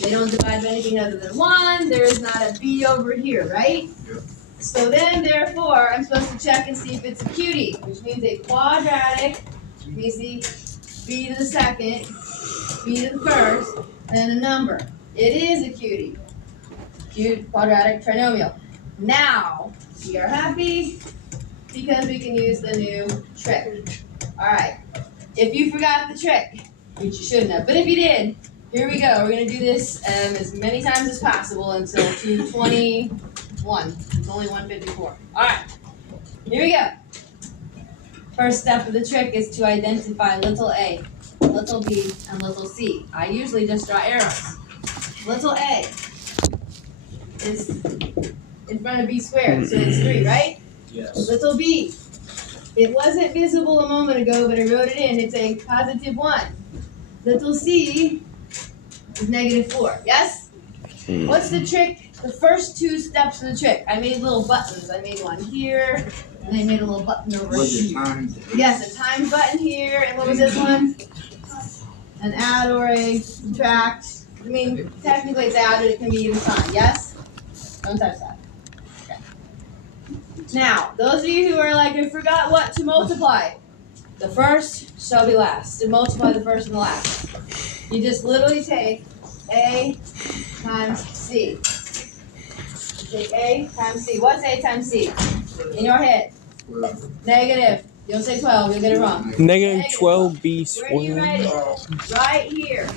They don't divide by anything other than 1. There is not a b over here, right? Yep. So then, therefore, I'm supposed to check and see if it's a cutie, which means a quadratic, we see b to the second, b to the first, then a number. It is a cutie. Quadratic trinomial. Now, we are happy because we can use the new trick. All right. If you forgot the trick, which you shouldn't have, but if you did, here we go. We're going to do this as many times as possible until 221. It's only 154. All right. Here we go. First step of the trick is to identify little a, little b, and little c. I usually just draw arrows. Little a is in front of b squared, so it's 3, right? Yes. Little b. It wasn't visible a moment ago, but I wrote it in. It's a positive 1. Little c is negative 4. Yes? What's the trick? The first 2 steps of the trick. I made little buttons. I made one here, and I made a little button over Was it here. times? Yes, a times button here, and what was this one? An add or a subtract. I mean, technically it's add, but it can be either sign. Yes? Don't touch that. Okay. Now, those of you who are like, I forgot what to multiply. The first shall be last. To multiply the first and the last. You just literally take A times C. You take A times C. What's A times C? In your head. Negative. You'll say 12. You'll get it wrong. Negative 12b Where do you write squared. it? Right here.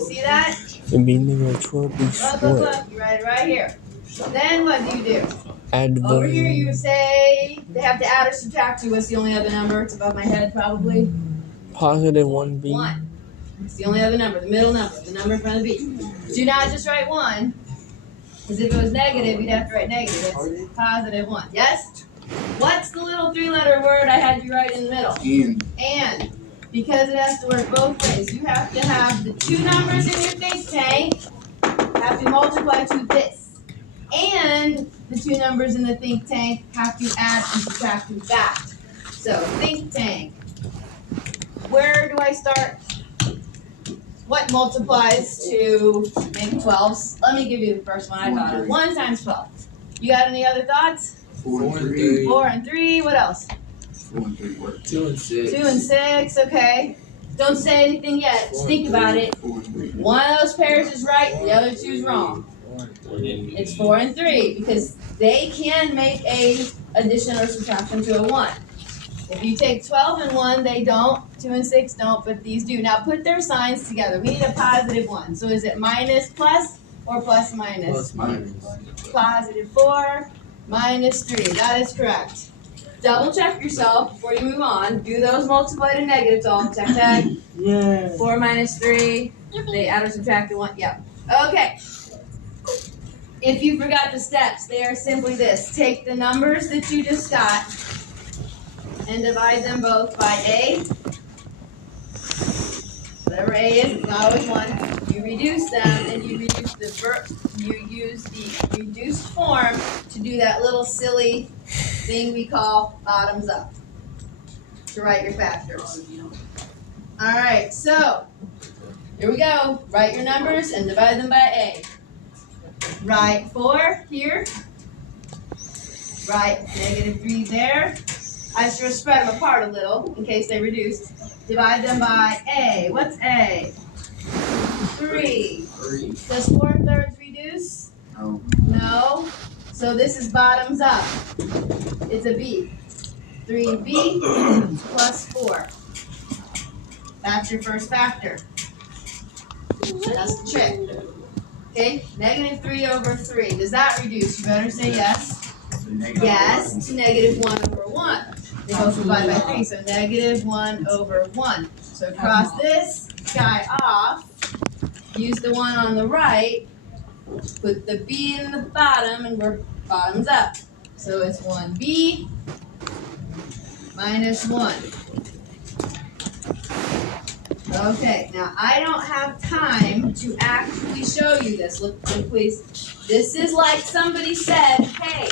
See that? It'd be negative 12b Look, squared. You write it right here. Then what do you do? Add Over here you the say they have to add or subtract 2. What's the only other number? It's above my head probably. positive 1b. 1. It's the only other number, the middle number, the number in front of the b. Do not just write 1. Because if it was negative, you'd have to write negative. It's positive 1. Yes? What's the little 3-letter word I had you write in the middle? And. Because it has to work both ways. You have to have the 2 numbers in your think tank have to multiply to this. And the 2 numbers in the think tank have to add and subtract to that. So, think tank. Where do I start? What multiplies to make 12s? Let me give you the first one I thought of. 1 times 12. You got any other thoughts? 4 and 3. 4 and 3. What else? 4 and 3 work. 2 and 6. 2 and 6. Okay. Don't say anything yet. Just think about it. 4 and 3. One of those pairs is right, the other 2 is wrong. It's 4 and 3 because they can make a addition or subtraction to a 1. If you take 12 and 1, they don't. 2 and 6 don't, but these do. Now put their signs together. We need a positive 1. So is it minus plus or plus minus? Plus minus. Positive 4 minus 3. That is correct. Double check yourself before you move on. Do those multiply to negatives all. Check that. Yeah. 4 minus 3. They add or subtract to 1. Yep. Okay. If you forgot the steps, they are simply this. Take the numbers that you just got and divide them both by A. Whatever A is, it's not always 1. You reduce them and you reduce you use the reduced form to do that little silly thing we call bottoms up to write your factors. All right, so here we go. Write your numbers and divide them by A. Write 4 here. Write negative 3 there. I should have spread them apart a little in case they reduced. Divide them by A. What's A? 3. Does 4/3 reduce? No. No. So this is bottoms up. It's a B. 3B plus 4. That's your first factor. That's the trick. Okay, negative 3 over 3. Does that reduce? You better say yes. Yes, to negative 1 over 1. They both divide by 3, so negative 1 over 1. So cross this guy off. Use the one on the right. Put the B in the bottom, and we're bottoms up. So it's 1B minus 1. Okay, now I don't have time to actually show you this. Look please. This is like somebody said, hey,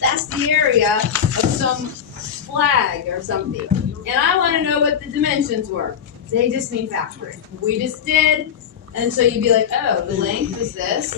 that's the area of some flag or something. And I want to know what the dimensions were. They just mean factoring. We just did And so you'd be like, oh, the length is this,